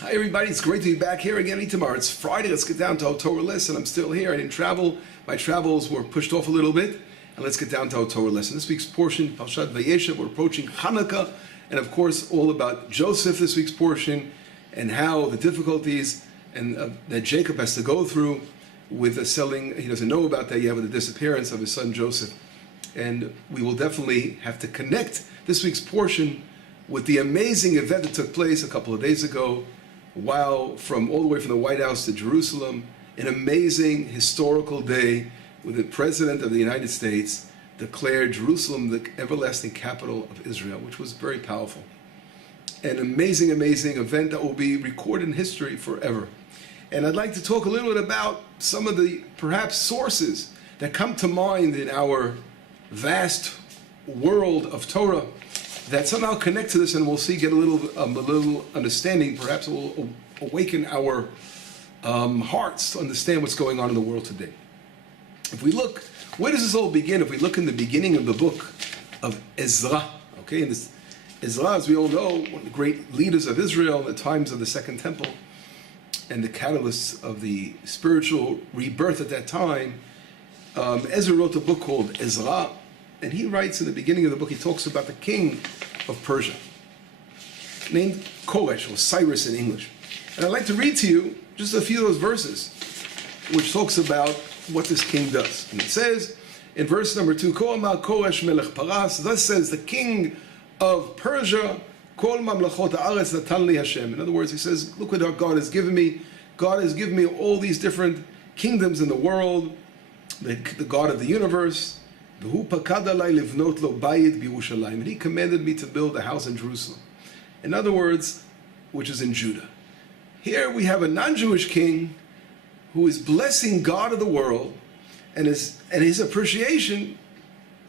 Hi everybody, it's great to be back here again tomorrow. It's Friday, let's get down to our Torah lesson. I'm still here, I didn't travel. My travels were pushed off a little bit. And let's get down to our Torah lesson. This week's portion, Parashat Vayeshev, we're approaching Hanukkah. And of course, all about Joseph, this week's portion, and how the difficulties and that Jacob has to go through with selling. He doesn't know about that yet, with the disappearance of his son Joseph. And we will definitely have to connect this week's portion with the amazing event that took place a couple of days ago, while from all the way from the White House to Jerusalem, an amazing historical day when the President of the United States declared Jerusalem the everlasting capital of Israel, which was very powerful. An amazing, amazing event that will be recorded in history forever. And I'd like to talk a little bit about some of the perhaps sources that come to mind in our vast world of Torah that somehow connect to this, and we'll see, get a little understanding. Perhaps it will awaken our hearts to understand what's going on in the world today. If we look, where does this all begin? If we look in the beginning of the book of Ezra, okay, and this Ezra, as we all know, one of the great leaders of Israel in the times of the Second Temple, and the catalysts of the spiritual rebirth at that time, Ezra wrote a book called Ezra, and he writes in the beginning of the book, he talks about the king of Persia, named Koresh, or Cyrus in English. And I'd like to read to you just a few of those verses, which talks about what this king does. And it says, in verse number 2, Ko amar Koresh melech Paras, thus says the king of Persia, Kol mamlachot haaretz natan li Hashem. In other words, he says, look what God has given me. God has given me all these different kingdoms in the world, the God of the universe. And he commanded me to build a house in Jerusalem. In other words, which is in Judah. Here we have a non-Jewish king who is blessing God of the world, and his appreciation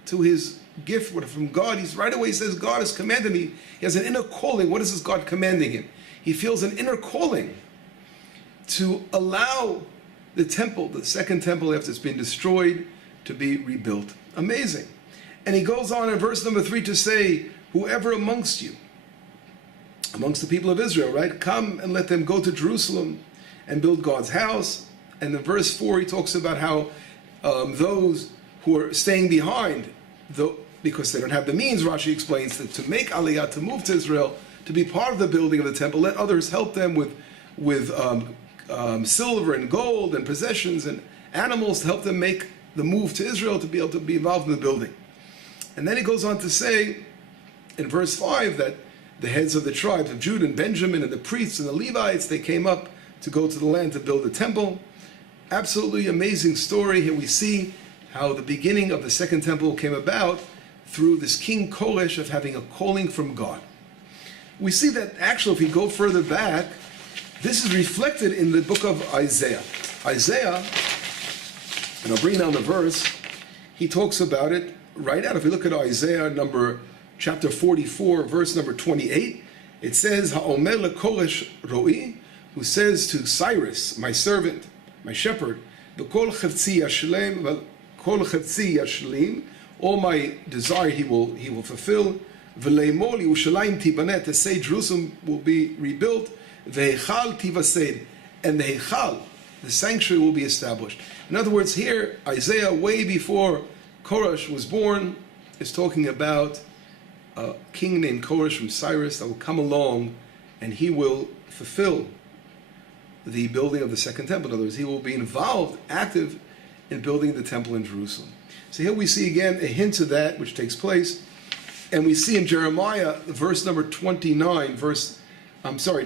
to his gift from God. He's right away, he says, God has commanded me. He has an inner calling. What is this God commanding him? He feels an inner calling to allow the temple, the second temple after it's been destroyed, to be rebuilt. Amazing. And he goes on in verse number 3 to say, whoever amongst you, amongst the people of Israel, right, come and let them go to Jerusalem and build God's house. And in verse 4 he talks about how those who are staying behind, because they don't have the means, Rashi explains, that to make Aliyah, to move to Israel, to be part of the building of the temple, let others help them with silver and gold and possessions and animals to help them make the move to Israel, to be able to be involved in the building. And then he goes on to say in verse 5 that the heads of the tribes of Judah and Benjamin and the priests and the Levites, they came up to go to the land to build the temple. Absolutely amazing story. Here we see how the beginning of the second temple came about through this king Koresh of having a calling from God. We see that actually, if we go further back, this is reflected in the book of Isaiah. Isaiah, and I'll bring down the verse, he talks about it right out. If we look at Isaiah chapter 44, verse number 28, it says, Ha'omer leKoresh ro'i, who says to Cyrus, my servant, my shepherd, V'kol chavtzi yashlim, all my desire he will fulfill. V'leimol Yerushalayim tibaneh, to say Jerusalem will be rebuilt. V'heichal tivased, and the heichal, the sanctuary, will be established. In other words, here Isaiah, way before Koresh was born, is talking about a king named Koresh from Cyrus that will come along, and he will fulfill the building of the second temple. In other words, he will be involved, active in building the temple in Jerusalem. So here we see again a hint of that which takes place. And we see in Jeremiah, verse number 29,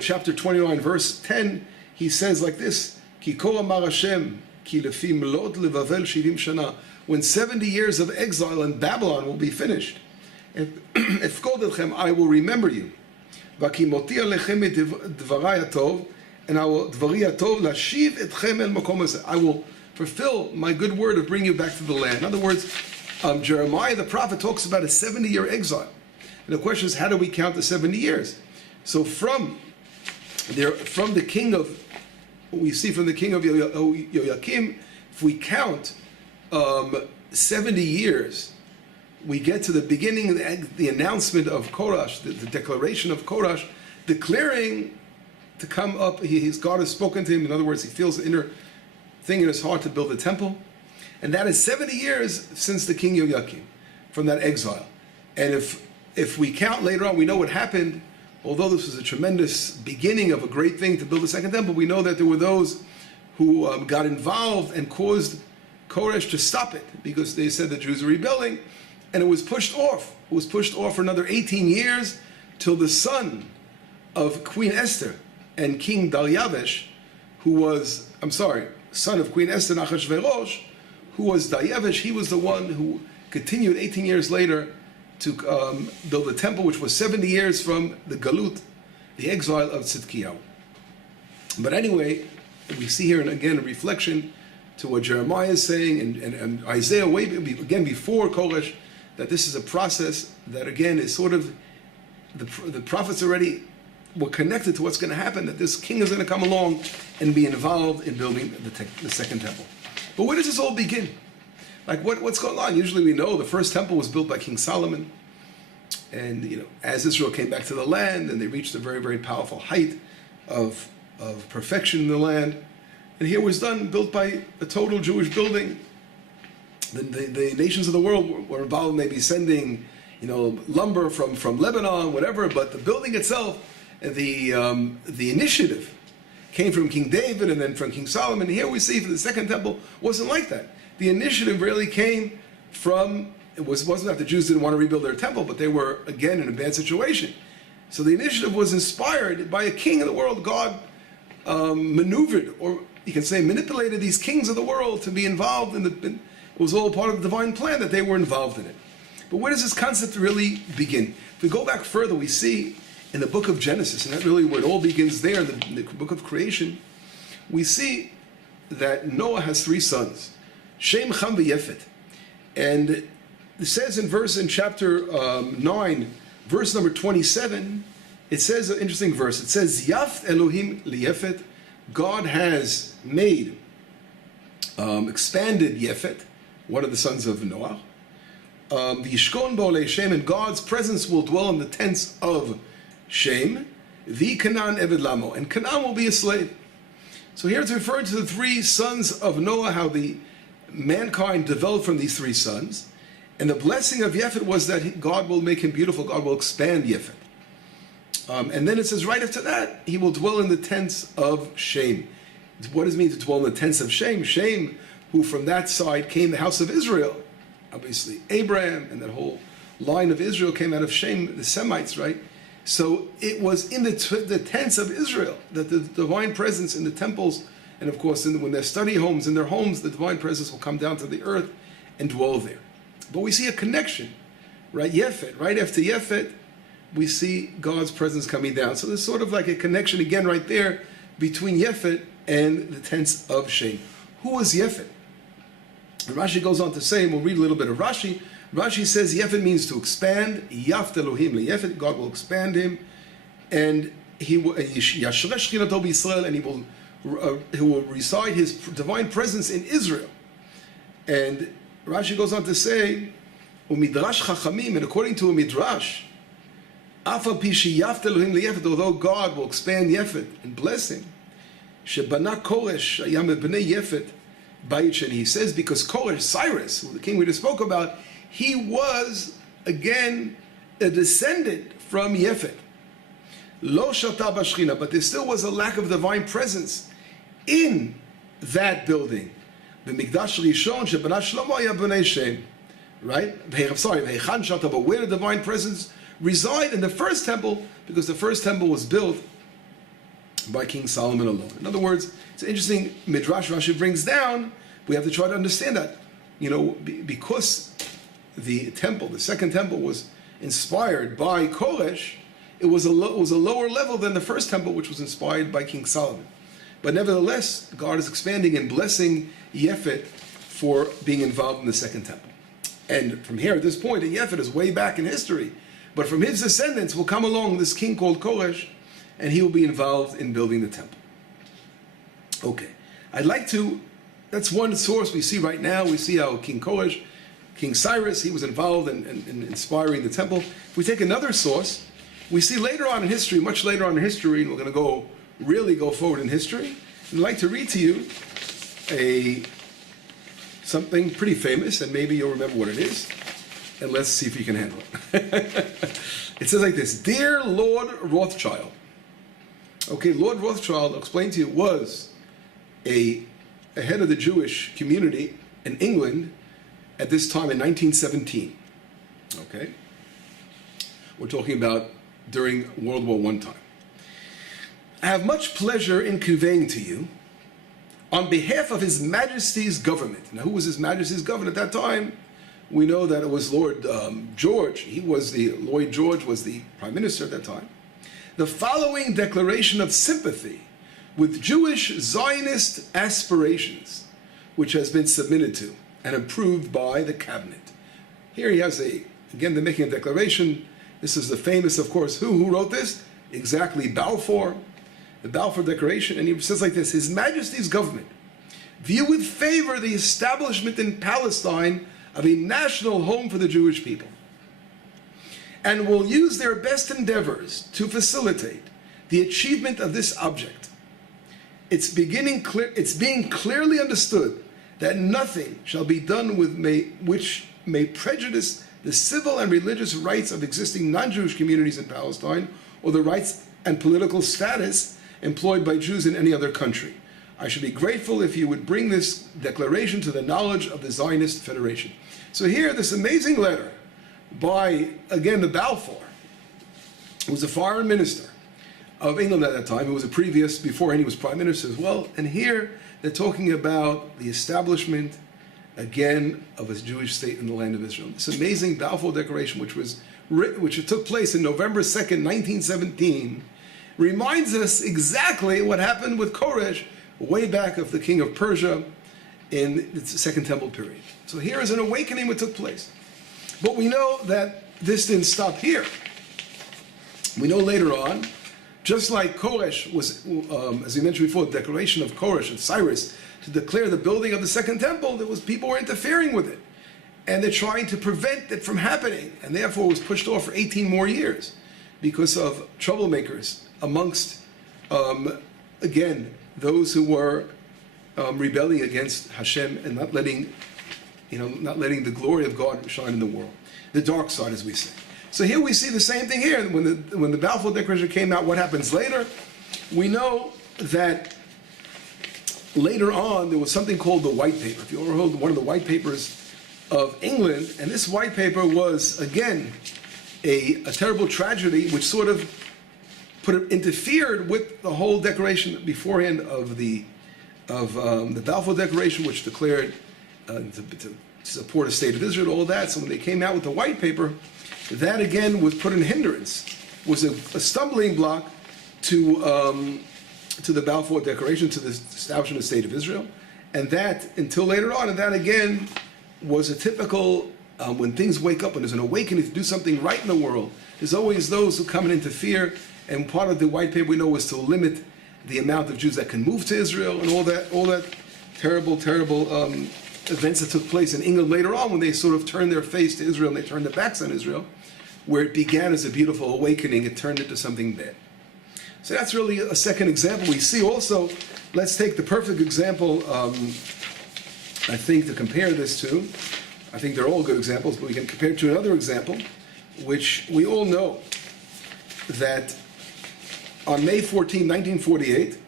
chapter 29, verse 10, he says like this, Ki ko amar Hashem, ki lefi melot levavel shivim shana, when 70 years of exile in Babylon will be finished, efkod etchem, I will remember you. Vaki moti alechem et dvarai atov, and I will dvari atov lashiv etchem el makom hazeh, I will fulfill my good word of bringing you back to the land. In other words, Jeremiah the prophet talks about a 70-year exile. And the question is, how do we count the 70 years? So from the king of, what we see from the king of Yoakim, if we count 70 years, we get to the beginning, the announcement of Koresh, the declaration of Koresh, declaring to come up. God has spoken to him. In other words, he feels the inner thing in his heart to build a temple. And that is 70 years since the king Yoakim, from that exile. And if we count later on, we know what happened. Although this was a tremendous beginning of a great thing to build a second temple, we know that there were those who got involved and caused Koresh to stop it, because they said the Jews were rebelling, and it was pushed off. It was pushed off for another 18 years till the son of Queen Esther and King Daryavesh, son of Queen Esther, Achashverosh, who was Daryavesh. He was the one who continued 18 years later to build a temple, which was 70 years from the Galut, the exile of Tzidkiyahu. But anyway, we see here, and again, a reflection to what Jeremiah is saying, and Isaiah, again before Koresh, that this is a process that, again, is sort of, the prophets already were connected to what's going to happen, that this king is going to come along and be involved in building the second temple. But where does this all begin? Like, what's going on? Usually we know the first temple was built by King Solomon, and as Israel came back to the land, and they reached a very, very powerful height of perfection in the land, and here was built by a total Jewish building. The nations of the world were involved, maybe sending lumber from Lebanon, whatever, but the building itself, the initiative came from King David and then from King Solomon. Here we see for the second temple wasn't like that. The initiative really came from, wasn't that the Jews didn't want to rebuild their temple, but they were, again, in a bad situation. So the initiative was inspired by a king of the world. God maneuvered, or you can say manipulated, these kings of the world to be involved it was all part of the divine plan that they were involved in it. But where does this concept really begin? If we go back further, we see in the book of Genesis, and that really where it all begins there, in the book of creation, we see that Noah has 3 sons, Shem, Cham, Vayefet. And it says in chapter 9, verse number 27, it says an interesting verse. It says, Yaft Elohim liyefet, God has made, expanded Yefet, one of the sons of Noah. V'yishkon bo'olei Shem, and God's presence will dwell in the tents of Shem. V'Canaan eved lamo, and Canaan will be a slave. So here it's referring to the 3 sons of Noah, how the mankind developed from these 3 sons. And the blessing of Yefet was that God will make him beautiful, God will expand Yefet. And then it says right after that, he will dwell in the tents of Shem. What does it mean to dwell in the tents of Shem? Shem, who from that side came the house of Israel. Obviously, Abraham and that whole line of Israel came out of Shem, the Semites, right? So it was in the tents of Israel that the divine presence in the temples, and of course when their study homes, in their homes, the divine presence will come down to the earth and dwell there. But we see a connection, right? Yefet, right after Yefet, we see God's presence coming down. So there's sort of like a connection again right there between Yefet and the tents of Shem. Who was Yefet? And Rashi goes on to say, and we'll read a little bit of Rashi. Rashi says Yefet means to expand. Yaft Elohim liyefet, God will expand him, and he will yashresh chinato b'Yisrael, and he will reside his divine presence in Israel. And Rashi goes on to say, umidrash chachamim, and according to a midrash, afa pi sheyaft Elohim liyefet, although God will expand Yefet and bless him, shebana Koresh ayam b'nei Yefet bayit sheni. He says because Koresh, Cyrus, the king we just spoke about, he was, again, a descendant from Yefet. Lo shata b'shchina, but there still was a lack of divine presence in that building. The Mikdash Rishon shebana Shlomo haya b'nei Shem. Right? V'heichan shata, but where did the divine presence reside? In the first temple, because the first temple was built by King Solomon alone. In other words, it's an interesting midrash Rashi brings down. We have to try to understand that. Because the temple, the second temple, was inspired by Koresh, it was a lower level than the first temple, which was inspired by King Solomon. But nevertheless, God is expanding and blessing Yefet for being involved in the second temple. And from here, at this point, Yefet is way back in history. But from his descendants will come along this king called Koresh, and he will be involved in building the temple. Okay. That's one source we see right now. We see how King Koresh, King Cyrus, he was involved in inspiring the temple. If we take another source, we see later on in history, much later on in history, and we're going to go really go forward in history. And I'd like to read to you something pretty famous, and maybe you'll remember what it is. And let's see if you can handle it. It says like this: Dear Lord Rothschild. Okay, Lord Rothschild, I'll explain to you, was a head of the Jewish community in England at this time in 1917. Okay? We're talking about during World War I time. I have much pleasure in conveying to you, on behalf of His Majesty's government. Now, who was His Majesty's government at that time? We know that it was Lord George. Lloyd George was the Prime Minister at that time. The following declaration of sympathy with Jewish Zionist aspirations, which has been submitted to and approved by the cabinet. Here he has again, they're making a declaration. This is the famous, of course, who wrote this? Exactly, Balfour, the Balfour Declaration. And he says like this: His Majesty's government view with favor the establishment in Palestine of a national home for the Jewish people, and will use their best endeavors to facilitate the achievement of this object. It's being clearly understood that nothing shall be done which may prejudice the civil and religious rights of existing non-Jewish communities in Palestine, or the rights and political status employed by Jews in any other country. I should be grateful if you would bring this declaration to the knowledge of the Zionist Federation. So here, this amazing letter by, again, the Balfour, who was a foreign minister of England at that time, who was beforehand he was prime minister as well. And here they're talking about the establishment, again, of a Jewish state in the land of Israel. This amazing Balfour Declaration, which took place in November 2nd, 1917, reminds us exactly what happened with Koresh way back of the king of Persia in the Second Temple period. So here is an awakening what took place. But we know that this didn't stop here. We know later on, just like Koresh was, as we mentioned before, the declaration of Koresh and Cyrus to declare the building of the Second Temple, people were interfering with it. And they're trying to prevent it from happening. And therefore it was pushed off for 18 more years because of troublemakers amongst, again, those who were rebelling against Hashem and not letting the glory of God shine in the world. The dark side, as we say. So here we see the same thing here. When the Balfour Declaration came out, what happens later? We know that later on there was something called the White Paper. If you ever heard one of the White Papers of England, and this White Paper was, again, a terrible tragedy which sort of interfered with the whole declaration beforehand of the Balfour Declaration, which declared to support a state of Israel, all that. So when they came out with the White Paper, that again was put in hindrance, was a stumbling block to the Balfour Declaration, to the establishment of the state of Israel, and that until later on, and that again was a typical when things wake up and there's an awakening to do something right in the world. There's always those who come and interfere. And part of the White Paper we know was to limit the amount of Jews that can move to Israel, and all that terrible events that took place in England later on when they sort of turned their face to Israel and they turned their backs on Israel, where it began as a beautiful awakening, it turned into something bad. So that's really a second example. We see also, let's take the perfect example, I think, to compare this to. I think they're all good examples, but we can compare it to another example, which we all know that on May 14, 1948,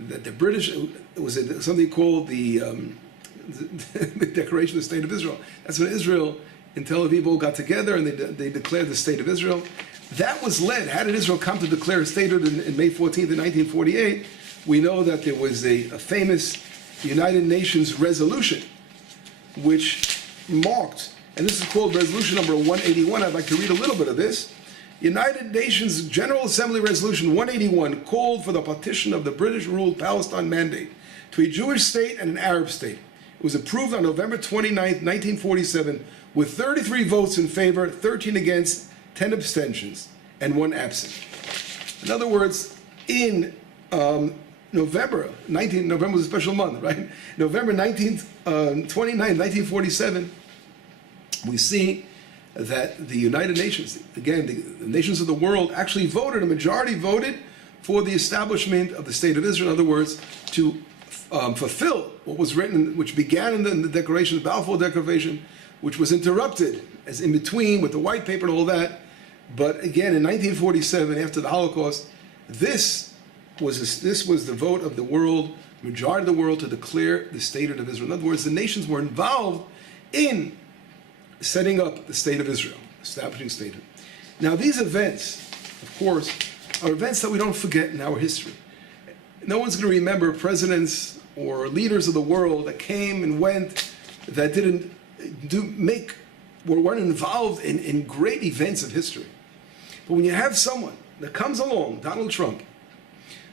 that the British, it was something called the Declaration of the State of Israel. That's when Israel and Tel Aviv all got together and they declared the State of Israel. That was led, how did Israel come to declare a statehood in May 14th, 1948? We know that there was a famous United Nations resolution which marked, and this is called resolution number 181. I'd like to read a little bit of this. United Nations General Assembly Resolution 181 called for the partition of the British-ruled Palestine Mandate to a Jewish state and an Arab state. It was approved on November 29, 1947, with 33 votes in favor, 13 against, 10 abstentions, and 1 absent. In other words, in November was a special month, right? November 29, 1947, we see that the United Nations, again, the nations of the world, actually voted, a majority voted for the establishment of the state of Israel. In other words, to fulfill what was written, which began in the Declaration, the Balfour Declaration, which was interrupted as in between with the white paper and all that. But again, in 1947, after the Holocaust, this was the vote of the world, majority of the world, to declare the state of Israel. In other words, the nations were involved in setting up the state of Israel, establishing state. Now, these events, of course, are events that we don't forget in our history. No one's going to remember presidents or leaders of the world that came and went, that didn't weren't involved in great events of history. But when you have someone that comes along, Donald Trump,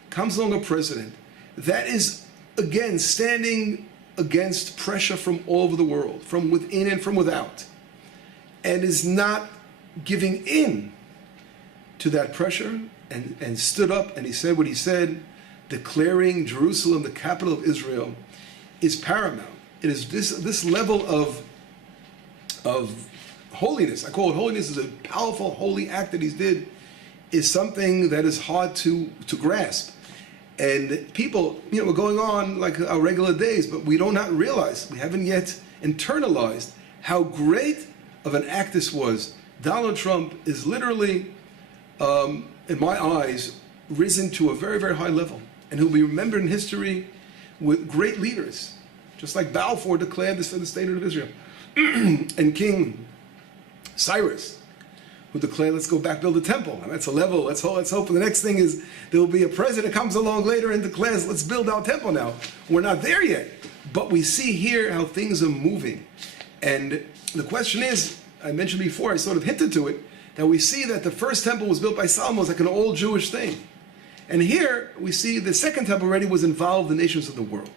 comes along, a president that is, again, standing against pressure from all over the world, from within and from without, and is not giving in to that pressure, and stood up and he said what he said, declaring Jerusalem the capital of Israel, is paramount. It is this level of holiness. I call it holiness. Is a powerful, holy act that he did, is something that is hard to grasp. And people, we're going on like our regular days, but we do not realize, we haven't yet internalized how great of an act this was. Donald Trump is literally, in my eyes, risen to a very, very high level. And he'll be remembered in history with great leaders, just like Balfour declared this for the state of Israel. And King Cyrus, who declared, let's go back, build a temple. And that's a level. Let's hope the next thing is there will be a president comes along later and declares, let's build our temple now. We're not there yet. But we see here how things are moving. And the question is, I mentioned before, I sort of hinted to it, that we see that the first temple was built by Solomon, was like an old Jewish thing. And here we see the second temple already was involved the nations of the world.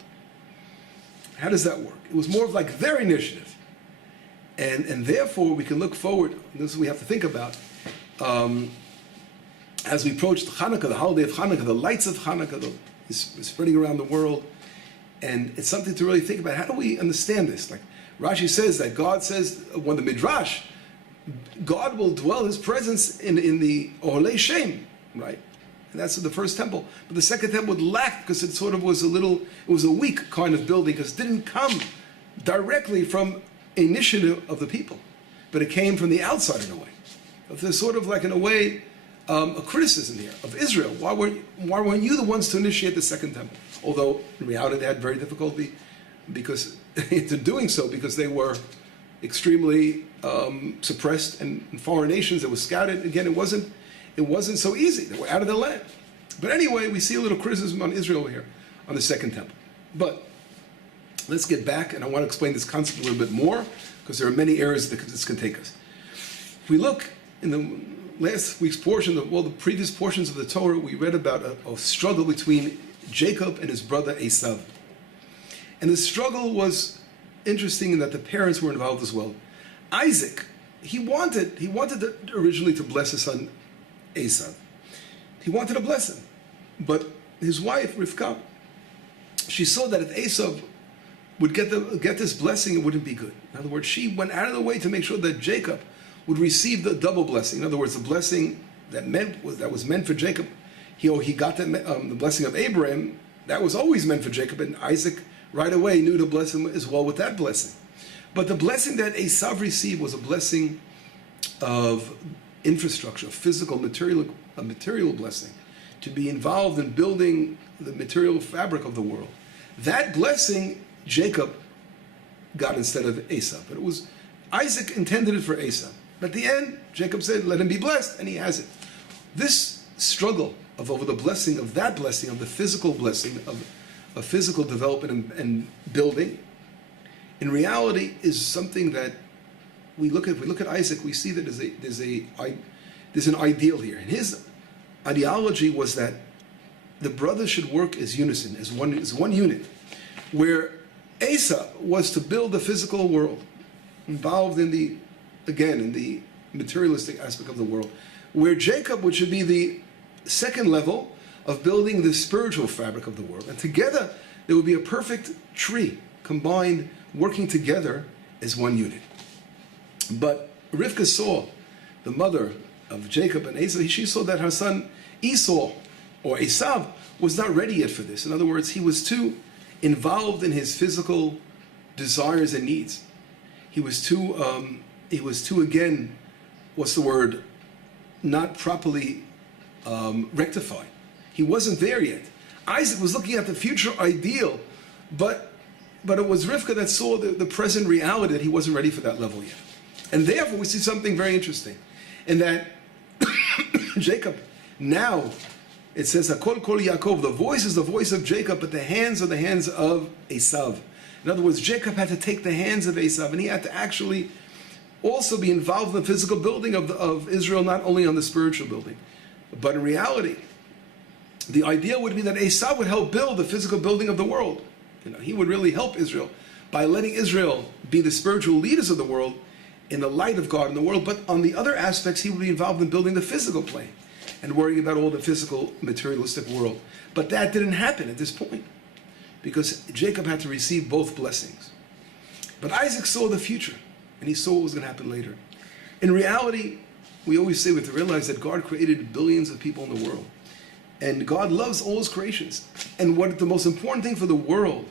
How does that work? It was more of like their initiative. And therefore we can look forward, and this is what we have to think about, as we approach Hanukkah, the holiday of Hanukkah, the lights of Hanukkah is spreading around the world. And it's something to really think about. How do we understand this? Like Rashi says that God says, when the Midrash, God will dwell his presence in the Olei Shem, right? And that's the first temple. But the second temple would lack, because it sort of was it was a weak kind of building, because it didn't come directly from initiative of the people, but it came from the outside in a way. There's sort of like, in a way, a criticism here of Israel. Why weren't you the ones to initiate the second temple? Although in reality they had very difficulty because into doing so, because they were extremely suppressed, and in foreign nations that were scattered. Again, it wasn't so easy. They were out of their land. But anyway, we see a little criticism on Israel here, on the second temple. But let's get back, and I want to explain this concept a little bit more, because there are many areas that this can take us. If we look in the last week's portion, the previous portions of the Torah, we read about a struggle between Jacob and his brother Esav. And the struggle was interesting in that the parents were involved as well. Isaac, he wanted originally to bless his son Esav. He wanted to bless him. But his wife, Rivka, she saw that if Esav would get this blessing, it wouldn't be good. In other words, she went out of the way to make sure that Jacob would receive the double blessing. In other words, the blessing that was meant for Jacob, he got the blessing of Abraham, that was always meant for Jacob, and Isaac right away knew to bless him as well with that blessing. But the blessing that Esav received was a blessing of infrastructure, physical, a material blessing, to be involved in building the material fabric of the world. That blessing Jacob got instead of Esav. But it was Isaac intended it for Esav. But at the end, Jacob said, let him be blessed, and he has it. This struggle over the blessing of that blessing, of the physical blessing, of physical development and building, in reality is something that if we look at Isaac, we see that there's an ideal here. And his ideology was that the brothers should work as unison, as one unit, where Esav was to build the physical world, involved in the materialistic aspect of the world, where Jacob, which should be the second level of building the spiritual fabric of the world. And together, there would be a perfect tree, combined, working together as one unit. But Rivka saw, the mother of Jacob and Esau, she saw that her son Esau or Esav, was not ready yet for this. In other words, he was too involved in his physical desires and needs. He was too, again, what's the word, not properly rectified. He wasn't there yet. Isaac was looking at the future ideal, but it was Rivka that saw the present reality that he wasn't ready for that level yet. And therefore we see something very interesting, in that Jacob, now it says, Hakol kol Yaakov, the voice is the voice of Jacob, but the hands are the hands of Esav. In other words, Jacob had to take the hands of Esav, and he had to actually also be involved in the physical building of Israel, not only on the spiritual building. But in reality, the idea would be that Esav would help build the physical building of the world. He would really help Israel by letting Israel be the spiritual leaders of the world in the light of God in the world. But on the other aspects, he would be involved in building the physical plane and worrying about all the physical, materialistic world. But that didn't happen at this point, because Jacob had to receive both blessings. But Isaac saw the future, and he saw what was going to happen later. In reality, we always say we have to realize that God created billions of people in the world. And God loves all his creations. And what the most important thing for the world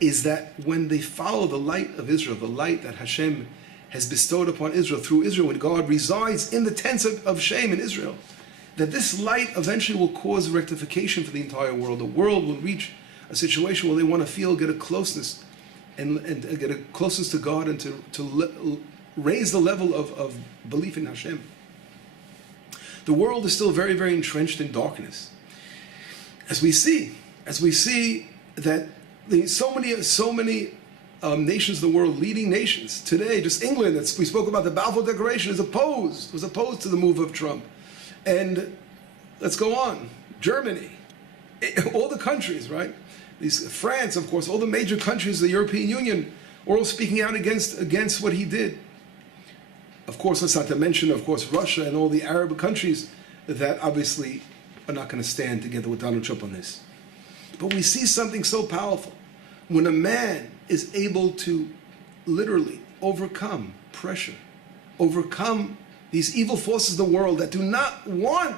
is that when they follow the light of Israel, the light that Hashem has bestowed upon Israel through Israel, when God resides in the tents of Shem in Israel, that this light eventually will cause rectification for the entire world. The world will reach a situation where they want to feel, get a closeness, and get a closeness to God, and to raise the level of belief in Hashem. The world is still very, very entrenched in darkness. As we see that so many nations of the world, leading nations today, just England, we spoke about the Balfour Declaration, was opposed to the move of Trump. And let's go on. Germany, all the countries, right? France, of course, all the major countries of the European Union, were all speaking out against what he did. Of course, let's not to mention, of course, Russia and all the Arab countries that obviously are not going to stand together with Donald Trump on this. But we see something so powerful. When a man is able to literally overcome pressure, overcome these evil forces of the world that do not want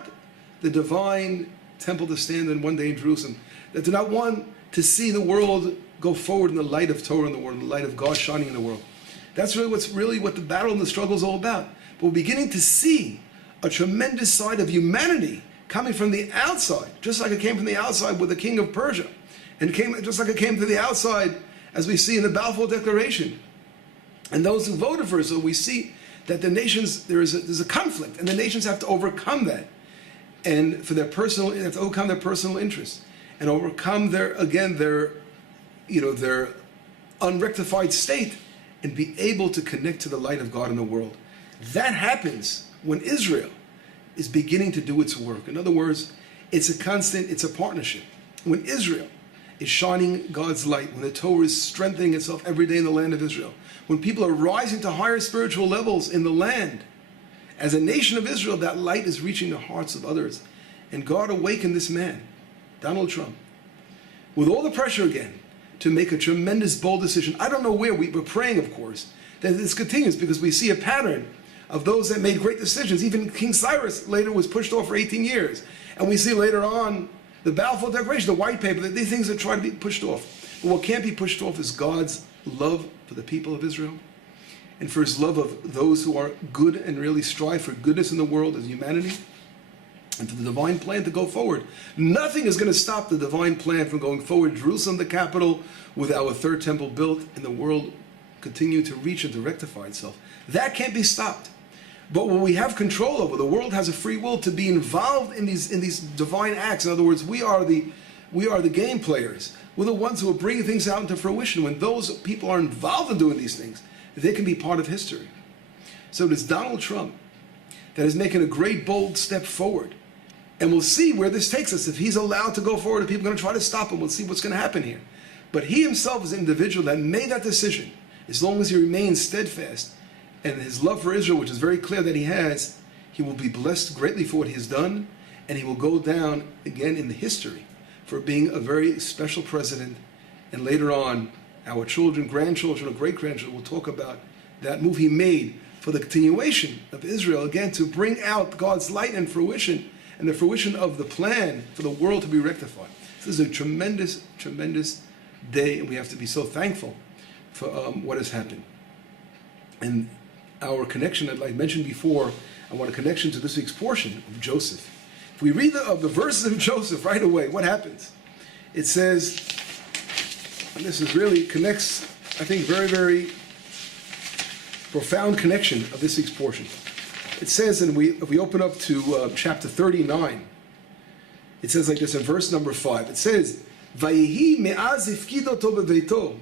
the divine temple to stand in one day in Jerusalem, that do not want to see the world go forward in the light of Torah in the world, in the light of God shining in the world. That's really what the battle and the struggle is all about. But we're beginning to see a tremendous side of humanity coming from the outside, just like it came from the outside with the king of Persia, and just like it came to the outside, as we see in the Balfour Declaration. And those who voted for it, so we see that the nations, there's a conflict, and the nations have to overcome that, and they have to overcome their personal interests, and overcome their unrectified state, and be able to connect to the light of God in the world. That happens when Israel is beginning to do its work. In other words, it's a partnership. When Israel is shining God's light, when the Torah is strengthening itself every day in the land of Israel, when people are rising to higher spiritual levels in the land, as a nation of Israel, that light is reaching the hearts of others. And God awakened this man, Donald Trump, with all the pressure again, to make a tremendous, bold decision. I don't know where. We're praying, of course, that this continues, because we see a pattern of those that made great decisions. Even King Cyrus later was pushed off for 18 years. And we see later on the Balfour Declaration, the white paper, that these things that try to be pushed off. But what can't be pushed off is God's love for the people of Israel, and for his love of those who are good and really strive for goodness in the world as humanity, and for the divine plan to go forward. Nothing is going to stop the divine plan from going forward. Jerusalem, the capital, with our third temple built, and the world continue to reach and to rectify itself. That can't be stopped. But what we have control over, the world has a free will to be involved in these divine acts. In other words, we are the game players. We're the ones who are bringing things out into fruition. When those people are involved in doing these things, they can be part of history. So it is Donald Trump that is making a great, bold step forward. And we'll see where this takes us. If he's allowed to go forward, if people are going to try to stop him, we'll see what's going to happen here. But he himself is an individual that made that decision. As long as he remains steadfast, and his love for Israel, which is very clear that he has, he will be blessed greatly for what he has done, and he will go down again in the history for being a very special president. And later on, our children, grandchildren, or great-grandchildren will talk about that move he made for the continuation of Israel, again, to bring out God's light and fruition, and the fruition of the plan for the world to be rectified. This is a tremendous, tremendous day, and we have to be so thankful for what has happened. And our connection, as I mentioned before, I want a connection to this week's portion of Joseph. If we read the verses of Joseph right away, what happens? It says, and this is really connects, I think, very, very profound connection of this week's portion. It says, and if we open up to chapter 39, it says like this in verse number 5. It says, "Vayehi me'az ifkidoto beveito."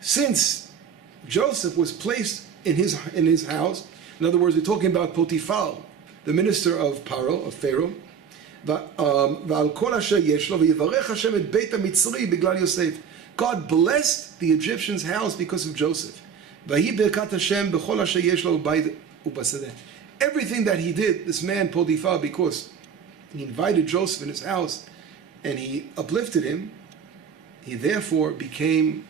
Since Joseph was placed in his house, in other words, we're talking about Potiphar, the minister of Paro, of Pharaoh. ועל כל אשר יש לו, ויברך השם את בית המצרי בגלל יוסף. God blessed the Egyptian's house because of Joseph. ויהי ברכת השם בכל אשר יש לו בבית ובשדה. Everything that he did, this man Potiphar, because he invited Joseph in his house and he uplifted him, he therefore became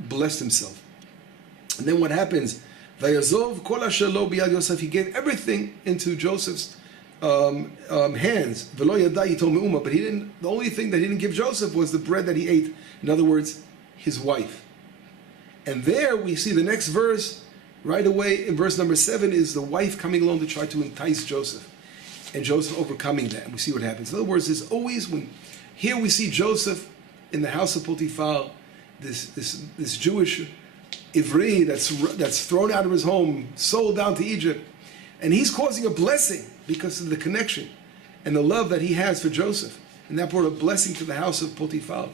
blessed himself. And then what happens? Vayazov kol asher lo biyad Yosef. He gave everything into Joseph's hands. V'lo yada yito me'uma. But he didn't. The only thing that he didn't give Joseph was the bread that he ate. In other words, his wife. And there we see the next verse right away in verse number 7 is the wife coming along to try to entice Joseph, and Joseph overcoming that. And we see what happens. In other words, there's always here we see Joseph in the house of Potiphar, this Jewish Ivri that's thrown out of his home, sold down to Egypt, and he's causing a blessing because of the connection and the love that he has for Joseph, and that brought a blessing to the house of Potiphar.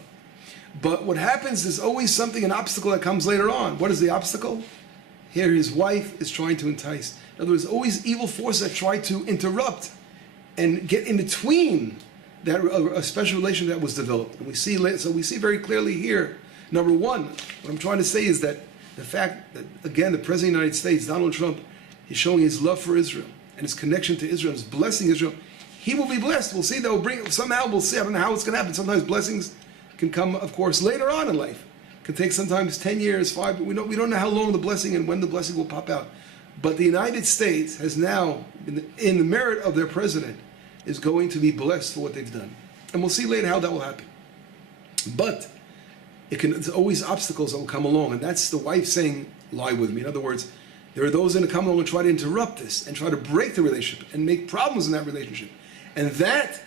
But what happens is always something, an obstacle that comes later on. What is the obstacle? Here his wife is trying to entice. In other words, always evil forces that try to interrupt and get in between that a special relation that was developed. And we see very clearly here, number one, what I'm trying to say is that the fact that, again, the President of the United States, Donald Trump, is showing his love for Israel and his connection to Israel, his blessing Israel. He will be blessed. We'll see. Somehow we'll see. I don't know how it's going to happen. Sometimes blessings can come, of course, later on in life. It can take sometimes 10 years, 5, but we don't know how long the blessing and when the blessing will pop out. But the United States has now, in the merit of their president, is going to be blessed for what they've done. And we'll see later how that will happen. But there's always obstacles that will come along, and that's the wife saying, lie with me. In other words, there are those that come along and try to interrupt this and try to break the relationship and make problems in that relationship. And that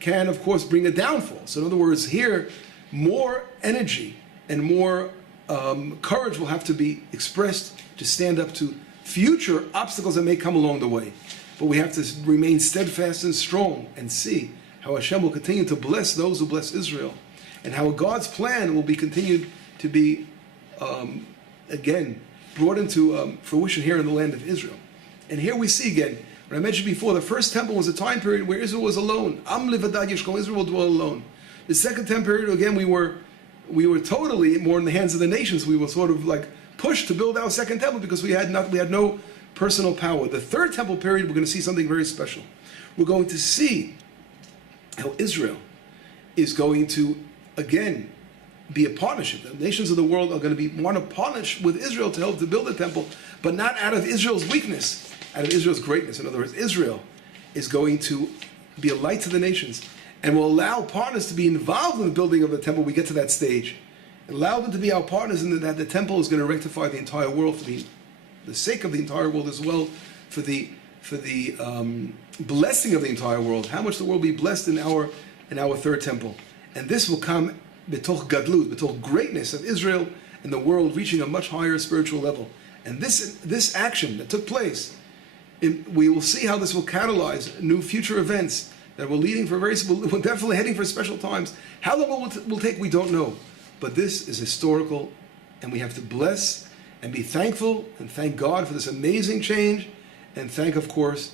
can, of course, bring a downfall. So in other words, here, more energy and more courage will have to be expressed to stand up to future obstacles that may come along the way. But we have to remain steadfast and strong and see how Hashem will continue to bless those who bless Israel, and how God's plan will be continued to be, again, brought into fruition here in the land of Israel. And here we see again, what I mentioned before, the first temple was a time period where Israel was alone. Am livadad yishkol, Israel will dwell alone. The second temple period, again, we were totally more in the hands of the nations. We were sort of like pushed to build our second temple because we had no personal power. The third temple period, we're going to see something very special. We're going to see how Israel is going to, again, be a partnership. The nations of the world are going to want to partner with Israel to help to build the temple, but not out of Israel's weakness, out of Israel's greatness. In other words, Israel is going to be a light to the nations and will allow partners to be involved in the building of the temple. We get to that stage. Allow them to be our partners in that the temple is going to rectify the entire world for the sake of the entire world as well, for the blessing of the entire world. How much the world will be blessed in our third temple. And this will come betoch gadlut, betoch greatness of Israel and the world reaching a much higher spiritual level. And this action that took place, we will see how this will catalyze new future events that we're definitely heading for special times. How long it will take, we don't know. But this is historical, and we have to bless and be thankful and thank God for this amazing change, and thank, of course,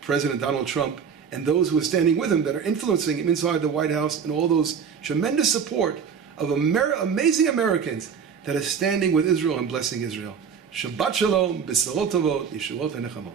President Donald Trump and those who are standing with him that are influencing him inside the White House, and all those tremendous support of amazing Americans that are standing with Israel and blessing Israel. Shabbat Shalom, B'Sarot Tovot, Yeshuot and Nechamot.